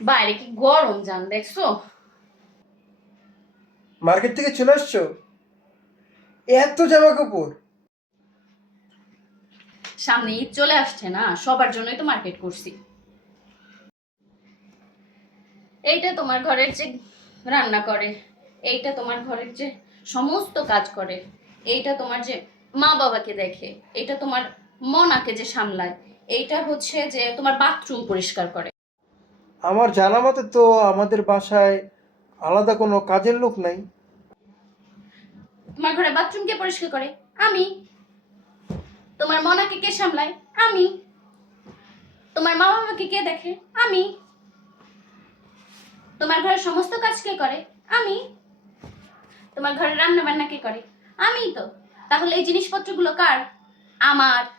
বাইরে কি গরম জান দেখছো? মার্কেট থেকে চলে আসছো? এত জামা কাপড়! সামনে ঈদ চলে আসছে না, সবার জন্যই তো মার্কেট করছি। এইটা তোমার ঘরের যে রান্না করে, এইটা তোমার ঘরের যে সমস্ত কাজ করে, এইটা তোমার যে মা বাবাকে দেখে, এইটা তোমার মনাকে যে সামলায়, এইটা হচ্ছে যে তোমার বাথরুম পরিষ্কার করে। আমার জানা মতে তো আমাদের বাসায় আলাদা কোনো কাজের লোক নাই। তোমার ঘরে বাথরুম কে পরিষ্কার করে? আমি। তোমার মনাকে কে সামলায়? আমি। তোমার মা বাবাকে কে দেখে? আমি। তোমার ঘরের সমস্ত কাজ কে করে? আমি। তোমার ঘরে রান্না বান্না কে করে? আমিই তো। তাহলে এই জিনিসপত্রগুলো কার? আমার।